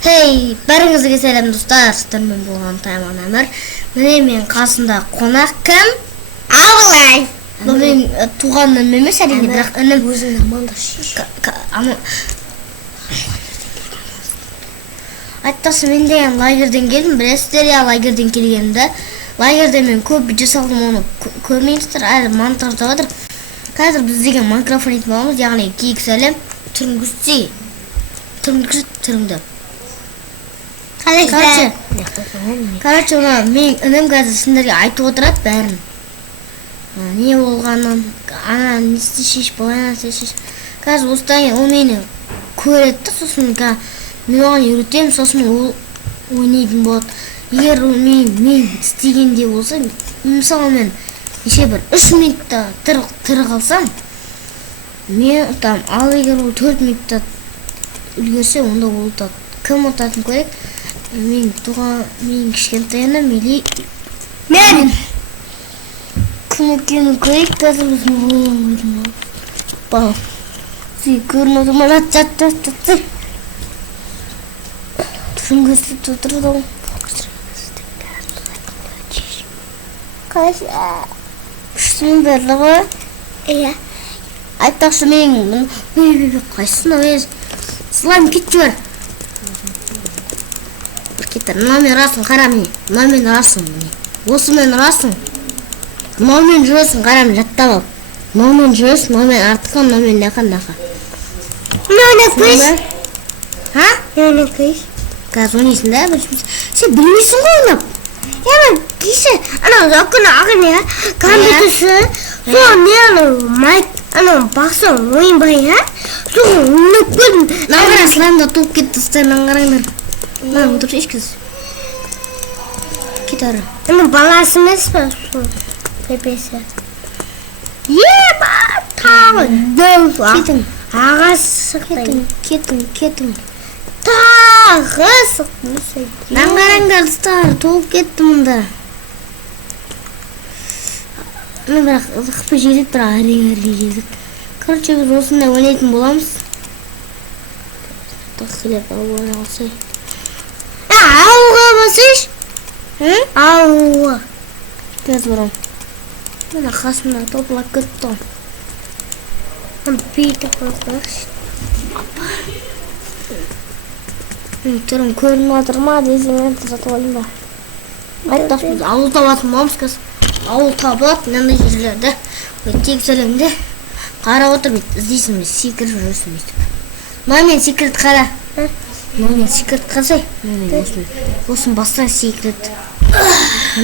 Хей, бәріңізге сәлем достар, сіздермен болған Тайман Әмір. Міне мен қасында қонақ кім? Абылай. Бұл мен туған інім емес, әрине, бірақ інім өзіңнің мандаш. Айтпақшы мен деген лагерден келдім, білесіздер я лагерден келгенімді. Лагерде мен көп видео салдым, оны көрмейсіздер, әлі Майнкрафт жатыр. Қазір біз деген Майнкрафт ойнайтын боламыз, яғни кейік сәлем, түріңді. Короче, мен інім қазір сендерге айтып отырады бәрін. Не болғанын, ана не істешеш, былай істешеш. Қазір осыдан ол мені көреді, сосын мен оған үйретемін, сосын ол ойнайтын болады. Егер мен істегенде болса, мысалы мен неше бір 3 минутта тірі қалсам, мен ұтам. Ал егер ол 4 минутта үлгерсе, онда ол ұтады. Кім ұтатын көрек? Мен кішкентайына мен кім екенін көрек, қазір өзім ойын. Бау, сүй көрін отырма, жат. Түнгісі тұтырды оң. Күштімен бәрді ғой? Иә. Айтпақшы мен қайсысын өз слайм кетші бар. Бір кеттір, мынамен ұрасың, қара мені. Мынамен ұрасың, осымен ұрасың. Мынамен жүресің, қарам, жаттап ал. Мынамен жүресің, мынамен артыққа, мынамен нақа. Мынамен көз? Ха? Мынамен көз? Қазір ойнайсың да, сен білмейсің ғой ойнап. Ямен кейсі, закон ағын я, компьютерсі, сол не бақсы ойын бай я, сол ойнап көрдім. Нағыра слаймда топ кетті, ұстайын аңғараңдар. Нағын отыршы ешкіз. Кет ары. Баласы емес па, сол пепесі. Ба, тағы дөу. Ағасы Кетің. Тағы сұқты. Нағараңдар ұстар, толып кетті мұнда. Мен бірақ ұзақпы жерет, бірақ әрең жезік. Короче, біз осында ойнайтын боламыз. Тақсылеп ауына алсай. Ауға басыш? Ауға. Көз бұрам. Мен қасында топылап көтті. Бүйтіп қойқойықшы. Түрім көрініп атыр ма десең жатып алайын ба. Айтпақ біз ауыл табатын боламыз қазір. Ауыл табылады, мынандай жерлерді. Тек сәлемді қарап отыр бейт. Іздейсің бе, секрет жүресің бейт. Мамин секрет қара. Мамин секрет қазай. Осын бастан секрет.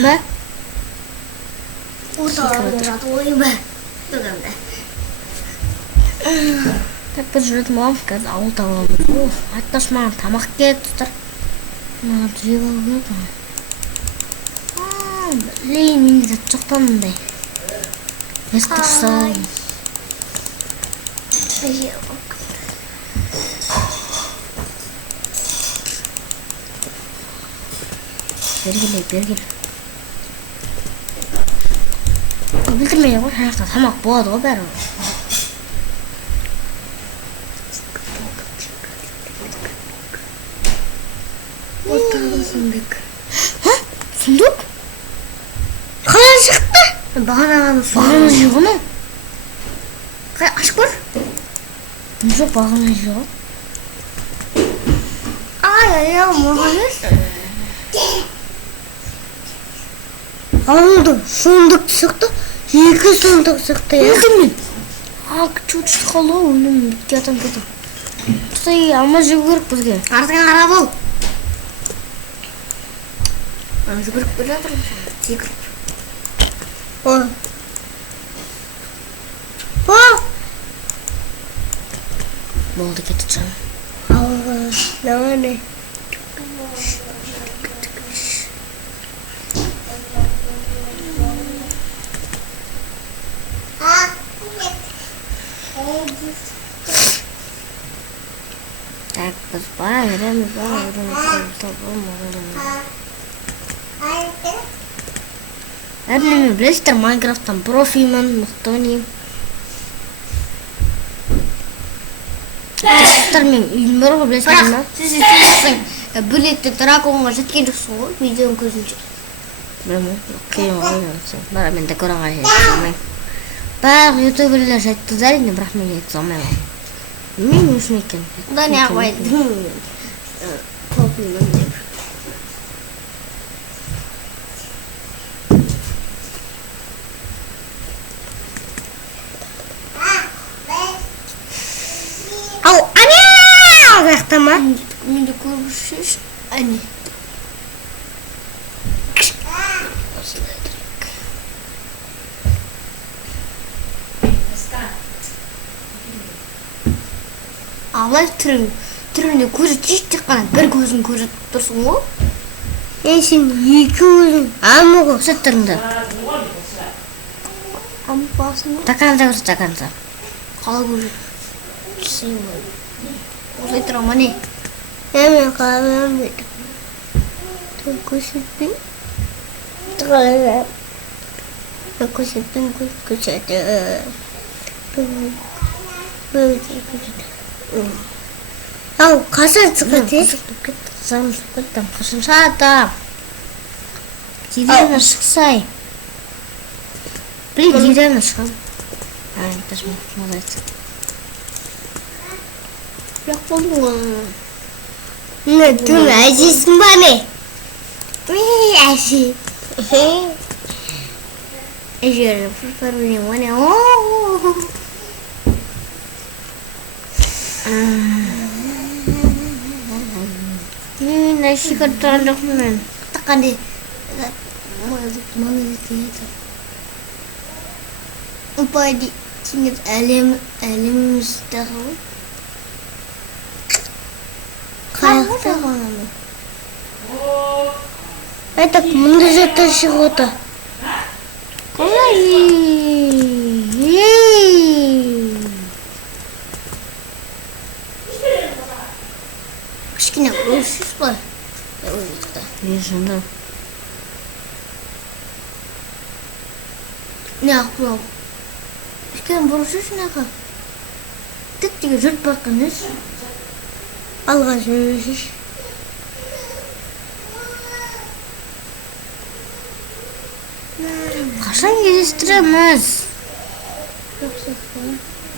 Ба? Отағылы жатып алайын ба. Так біз жүретін боламыз қазір ауыл табыламыз. Айтпаш маған тамақ керек тұстар. Маған жеп алу керек ма? Білейін, менде зат жоқтан мұндай. Өз тұрсай. Бергелей. Білдірмей ғой, жақта тамақ болады ғой бәрі. Сундук? Қалай шықты? Бағана жиғы ма? Қай, ашып көр? Жоқ, бағана жиғы. Маған өз? Алды, сундық шықты, 2 сундық шықты. Білдім мен. Чөт қалу, өнім кетім. Тұстай, алма жегі көріп бізге. Артыңа қара бол. Жүгіріп бір жатыр, секіріп. Болды кетті жаңа. Давай. Так, біз байырымыз. Әрине білесіздер, Майнкрафттан профимін, мықты ойнаймын. Достар, мен үйім бар ғой, білесің ба? Сіз естімесің, бөлетті драконға жеткен жоқсың ғой, видеоның көзінше. Білмеймін, кейін ойнатсың. Бірақ мен драконға жете алмаймын. Барлық ютуберлер жетті да, бірақ мен жете алмаймын. Мен үшін екен. Да не қойды. Ау, ане! Аяқтама. Менде көргішіш, ане. Алай түрінде көзі тек қана бір көзін көріп тұрсың ғой. Сен екі көзің амы ғой. Көрсет тұрыңды. Амы басың ғой. Таканса көрсет, таканса. Қалай көрсет? Сен ғой. Осылай тұра ма не? Мен қалам беді. Көрсетпен. Қалам. Көрсетпен көрсеті. Ау, қашан шығады? Қашан шығады? Деревна шықсай. Блин, деревна шығам. Даже молодец. Бірақ болдың ғой. Мына түн әжесің ба не? Әже. Әже, бір-біріне өне. Мен әшігі тұрған жоқпын мен. Таққанды маңызды еді. Ұпайды теңіз әлемімізді ғой. Қайықта ғанамын. Айтақ, мұнда жаттан шығып оты. Кішкене өлшіс бар. Мен жында. Не ақ бұл? Кішкене бұрышыш не аға? Тіттіге жүріп баққан өз. Алға жүрішіш. Қашан кездестіреміз?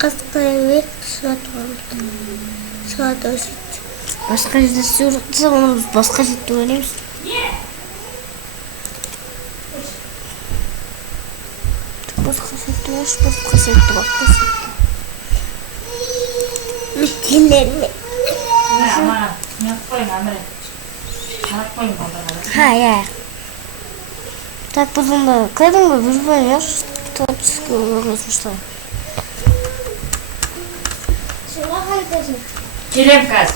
Қысқаша шығады өшет. Басқа жерде істеу жоқтаса, оны біз басқа жерде ойлаймыз. Басқа жерде ойш, басқа жерде. Мекелерме. Ha, ja. Так, потом, когда мы выживаем, что что? Келем каз.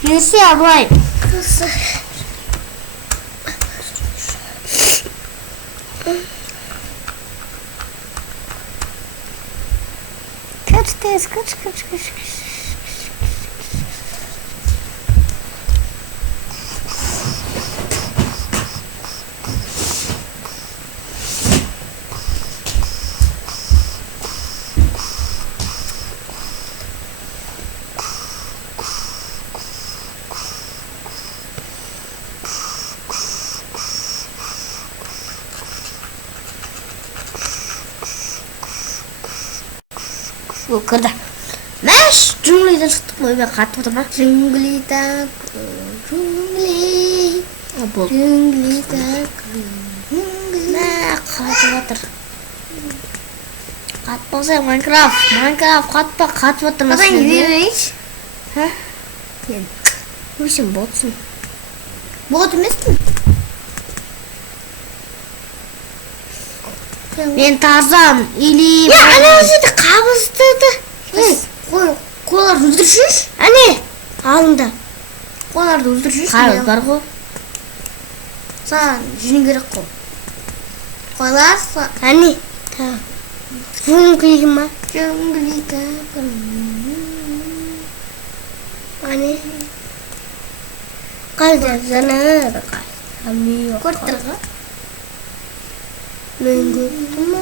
Келесі абылай. Кыч. Кырда. Мәш, джунглиден шықтық қой, бе қатып отыр ма? Джунглида, джунгли. Бол. Джунглида, джунгли. Мә, қатып отыр. Қатпаса Майнкрафт қатып отыр ма? Қадан үйрейш? Ха? Кен. Өшін ботсың. Бот емеспін? Мен Тарзан, или... Я, ана өзеді қабыздырды. Қойларды өлтіршіш? Әне, алында. Қойларды өлтіршіш? Қабыз бар ғой. Саған жүн керек қой. Қойлар, Әне, жүнглигі ма? жүнглигі. Әне. Қайда жанар, қайда. Көрттіргі? Мен көрттім ма?